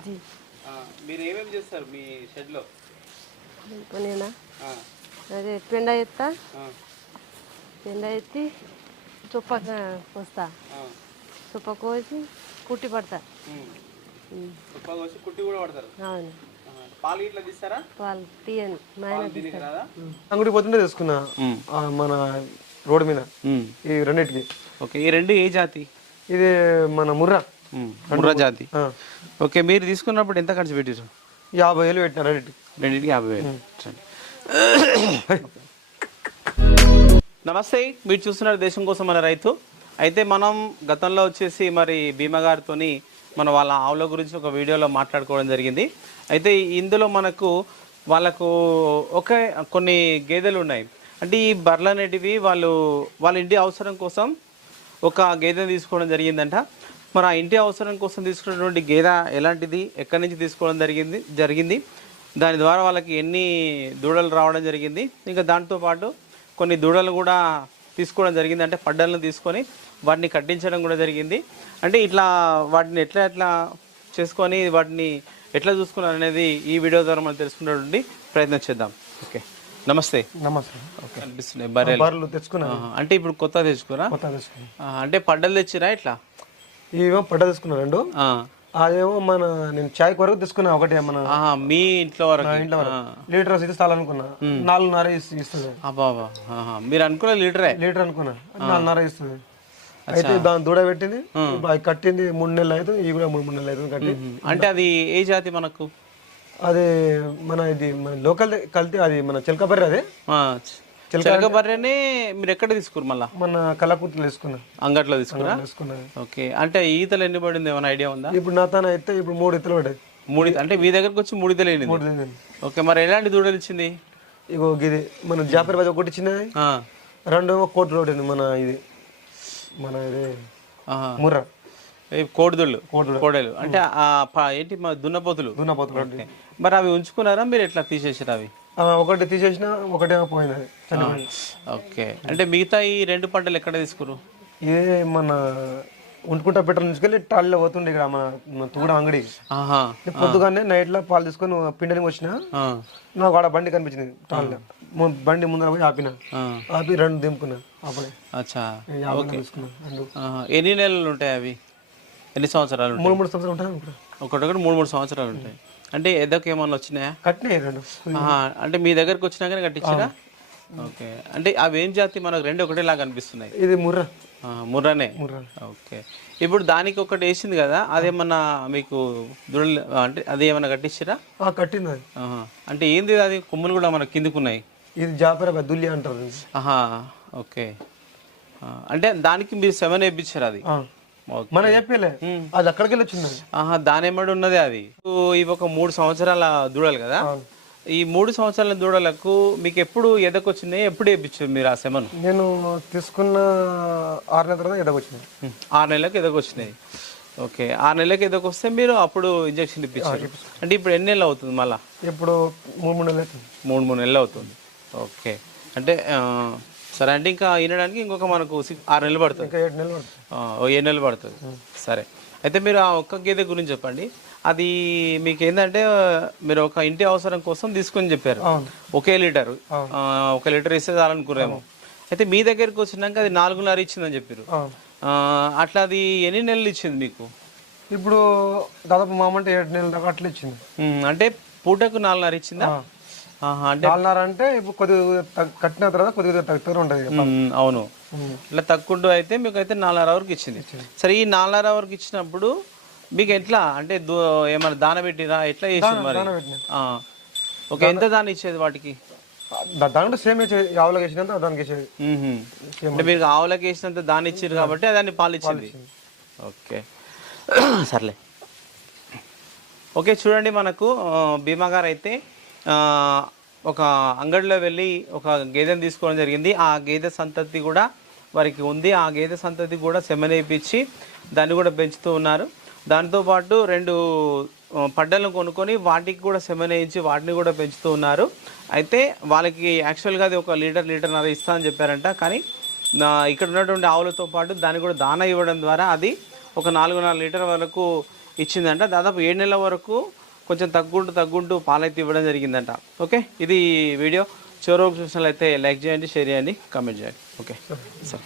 బాలాజీ ఆ, మీరు ఏమేమి చేస్తారు మీ షెడ్లో? నేనా? ఆ, అదే పెండ ఎత్తా. పెండ ఎత్తి చుప్ప కోస్తా ఆ. చుప్ప కోసి కుట్టి పడతా. తుప్ప కోసి కుట్టి కూడా పడతారు? అవును. పాలు ఇట్లా తీస్తారా? తీయను. పాలు అంగడి పోతుంటే తీసుకున్నా మన రోడ్డు మీద. ఈ రెండింటికి. ఓకే ఈ రెండు ఏ జాతి? ఇది మన ముర్రా. ముర్రా జాతి. ఓకే మీరు తీసుకున్నప్పుడు ఎంత ఖర్చు పెట్టారు యాభై వేలు పెట్టిన రెండింటికి. రెండింటికి యాభై వేలు. నమస్తే మీరు చూస్తున్నారు దేశం కోసం మన రైతు. అయితే మనం గతంలో వచ్చేసి మరి భీమా గారితోని మన వాళ్ళ ఆవుల గురించి ఒక వీడియోలో మాట్లాడుకోవడం జరిగింది. అయితే ఇందులో మనకు వాళ్ళకు ఒక కొన్ని గేదెలు ఉన్నాయి. అంటే ఈ బర్రెలు అనేటివి వాళ్ళు వాళ్ళ ఇంటి అవసరం కోసం ఒక గేదెని తీసుకోవడం జరిగిందంట. మరి ఆ ఇంటి అవసరం కోసం తీసుకున్నటువంటి గేదె ఎలాంటిది ఎక్కడి నుంచి తీసుకోవడం జరిగింది జరిగింది? దాని ద్వారా వాళ్ళకి ఎన్ని దూడలు రావడం జరిగింది? ఇంకా దాంతోపాటు కొన్ని దూడలు కూడా తీసుకోవడం జరిగింది. అంటే పడ్డలను తీసుకొని వాటిని కట్టించడం కూడా జరిగింది. అంటే ఇట్లా వాటిని ఎట్లా ఎట్లా చేసుకొని వాటిని ఎట్లా చూసుకున్నారు అనేది ఈ వీడియో ద్వారా మనం తెలుసుకునేటువంటి ప్రయత్నం చేద్దాం. ఓకే. నమస్తే. నమస్తే. కనిపిస్తున్నాయి బర్రెలు. బర్రెలు తెచ్చుకున్నా. అంటే ఇప్పుడు కొత్త తెచ్చుకోరా కొత్త తెచ్చుకున్నా. అంటే పడ్డలు తెచ్చిరా ఇట్లా? ఇవేమో పడ్డ తీసుకున్నా రెండు. ఆ. అదేమో మన నేను చాయ్ వరకు తీసుకున్నా ఒకటి మన మీ ఇంట్లో వరకు. ఇంట్లో లీటర్ ఇది ఇస్తాలనుకున్నా. నాలుగున్నర ఇస్- ఇస్తుంది. మీరు అనుకున్న లీటరే? లీటర్ అనుకున్నా. నాలుగున్నర ఇస్తుంది. అయితే దాని దూడ పెట్టింది. అది కట్టింది మూడు నెలలు అవుతుంది ఇది కూడా మూడు మూడు నెలలు అవుతుంది కట్టి. అంటే అది ఏ జాతి మనకు? అది మన ఇది మన లోకల్ కల్తీ అది మన చిలకబర్రి అదే. చిలక బర్రెనే మీరు ఎక్కడ తీసుకురు మళ్ళా? మన కళాకూతులు తీసుకున్నా అంగట్లో తీసుకురా తీసుకున్నా ఓకే. అంటే ఈతలు ఎన్ని పడింది? ఏమైనా ఐడియా ఉందా? ఇప్పుడు నా తాన అయితే ఇప్పుడు మూడు ఇతలు పడ్డాయి. మూడు అంటే మీ దగ్గరకు వచ్చి మూడు ఈతలు అయినది మూడు తిన్నాను. ఓకే మరి ఎలాంటి దూడలు ఇచ్చింది? ఇగో ఇది మన జాపర్ బాజీ ఒకటి చిన్నది ఆ. రెండు ఏమో కోట్ రోడ్ ఉంది మన ఇది. మన ఇది ఆహా. ముర్ర. కోడిదొళ్ళు కోడలు. అంటే ఆ ప- ఏంటి మా దున్నపోతులు? దున్నపోతులు. మరి అవి ఉంచుకున్నారా? మీరు ఎట్లా తీసేసారు అవి? ఒకటి తీసేసిన ఒకటేమో పోయింది అది చనిపోయింది ఓకే. అంటే మిగతా ఈ రెండు పంటలు ఎక్కడ తీసుకురు? ఇదే మన ఉంటుకుంటా పెట్రోల్ తీసుకెళ్ళి టాలీలో పోతుండే ఇక్కడ మన తూడ అంగడి. పొద్దుగానే నైట్లో పాలు తీసుకొని పిండలికి వచ్చిన. నాకు ఆడ బండి కనిపించింది టాల్లో. ము- బండి ముందర పోయి ఆపిన. ఆపి రెండు దింపుకున్నా అప్పుడే. ఎన్ని నెలలు ఉంటాయి అవి? ఎన్ని సంవత్సరాలు మూడు మూడు సంవత్సరాలు ఉంటాయి ఒకటొకటి మూడు మూడు సంవత్సరాలు ఉంటాయి. అంటే ఎదకు ఏమన్నా వచ్చినాయా? కట్టినాయి రెండు. అంటే మీ దగ్గరకు వచ్చినాకనే కట్టించారా? ఓకే. అంటే అవి ఏం జాతి మనకు రెండు ఒకటేలాగా అనిపిస్తున్నాయి? ఇది ముర్ర. ముర్రనే? ముర్ర. ఓకే. ఇప్పుడు దానికి ఒకటి వేసింది కదా అదేమన్నా మీకు అంటే అది ఏమన్నా కట్టించారా? కట్టింది అది. అంటే ఏంది అది? కొమ్ములు కూడా మనకు కిందుకున్నాయి ఇది జాపర దుల్లి అంటారు ఓకే. అంటే దానికి మీరు సెవెన్ వేయించారు అది. మన చెప్పలే. అది అక్కడికి వెళ్ళి వచ్చింది అది. ఆహా దాని ఎమ్మడి ఉన్నదే అది. ఇవి ఒక మూడు సంవత్సరాల దూడలు కదా. ఈ మూడు సంవత్సరాల దూడలకు మీకు ఎప్పుడు ఎదకొచ్చినాయి ఎప్పుడు వేయించారు మీరు ఆ సెమను? నేను తీసుకున్న ఆరు నెలల తర్వాత ఎదగొచ్చింది ఆరు నెలలకు ఎదకొచ్చినాయి ఓకే. ఆరు నెలలకు ఎదకొస్తే మీరు అప్పుడు ఇంజక్షన్ ఇప్పించారు. అంటే ఇప్పుడు ఎన్ని నెలలు అవుతుంది మళ్ళా? ఇప్పుడు మూడు మూడు నెలలు అవుతుంది. మూడు మూడు నెలలు అవుతుంది. ఓకే. అంటే సరే అంటే ఇంకా వినడానికి ఇంకొక మనకు ఆరు నెలలు పడుతుంది. ఇంకా ఏడు నెలలు పడుతుంది. ఆ, ఓ ఏడు నెలలు పడుతుంది. సరే. అయితే మీరు ఆ ఒక్క గేదె గురించి చెప్పండి. అది మీకు ఏంటంటే మీరు ఒక ఇంటి అవసరం కోసం తీసుకొని చెప్పారు. ఒకే లీటర్. ఒక లీటర్ ఇస్తే చాలనుకున్నాము అయితే మీ దగ్గరికి వచ్చినాక అది నాలుగున్నర ఇచ్చిందని చెప్పారు. అట్లా అది ఎన్ని నెలలు ఇచ్చింది మీకు? ఇప్పుడు దాదాపు మామంటే ఏడు నెలల దాకా అట్లా ఇచ్చింది. అంటే పూటకు నాలుగున్నర ఇచ్చిందా? ఆహా, అంటే ఇప్పుడు కొద్దిగా కట్టిన తర్వాత కొద్దిగా తగ్గుతూనే ఉంటుంది అవును. ఇట్లా తక్కువ అయితే మీకు అయితే నాలుగున్నర వరకు ఇచ్చింది. సరే ఈ నాలుగున్నర వరకు ఇచ్చినప్పుడు మీకు ఎట్లా? అంటే ఏమైనా దాన పెట్టిరా? ఎట్లా చేసింది మరి? పెట్టినా. ఓకే ఎంత దాని ఇచ్చేది వాటికి? దా- దాంట్లో సేమ్ వేసేది ఆవులకు వేసినంత దానికి వేసేది. అంటే మీరు ఆవులకి వేసినంత దాన్ని ఇచ్చారు కాబట్టి దాన్ని పాలు ఇచ్చింది. ఓకే. సర్లే. ఓకే చూడండి మనకు భీమా గారు అయితే ఒక అంగడిలో వెళ్ళి ఒక గేదెను తీసుకోవడం జరిగింది. ఆ గేదె సంతతి కూడా వారికి ఉంది. ఆ గేదె సంతతి కూడా సెమనేపించి దాన్ని కూడా పెంచుతూ ఉన్నారు. దాంతోపాటు రెండు పడ్డలను కొనుక్కొని వాటికి కూడా సెమనేయించి వాటిని కూడా పెంచుతూ ఉన్నారు. అయితే వాళ్ళకి యాక్చువల్గా అది ఒక లీటర్ లీటర్ నర ఇస్తా అని చెప్పారంట. కానీ ఇక్కడ ఉన్నటువంటి ఆవులతో పాటు దాన్ని కూడా దాన ఇవ్వడం ద్వారా అది ఒక నాలుగున్నర లీటర్ వరకు ఇచ్చిందంట. దాదాపు ఏడు నెలల వరకు కొంచెం తగ్గుంటూ తగ్గుంటూ పాలైతే ఇవ్వడం జరిగిందంట. ఓకే? ఇది వీడియో. చివరి చూసినట్లయితే లైక్ చేయండి షేర్ చేయండి కామెంట్ చేయండి. ఓకే? సరే.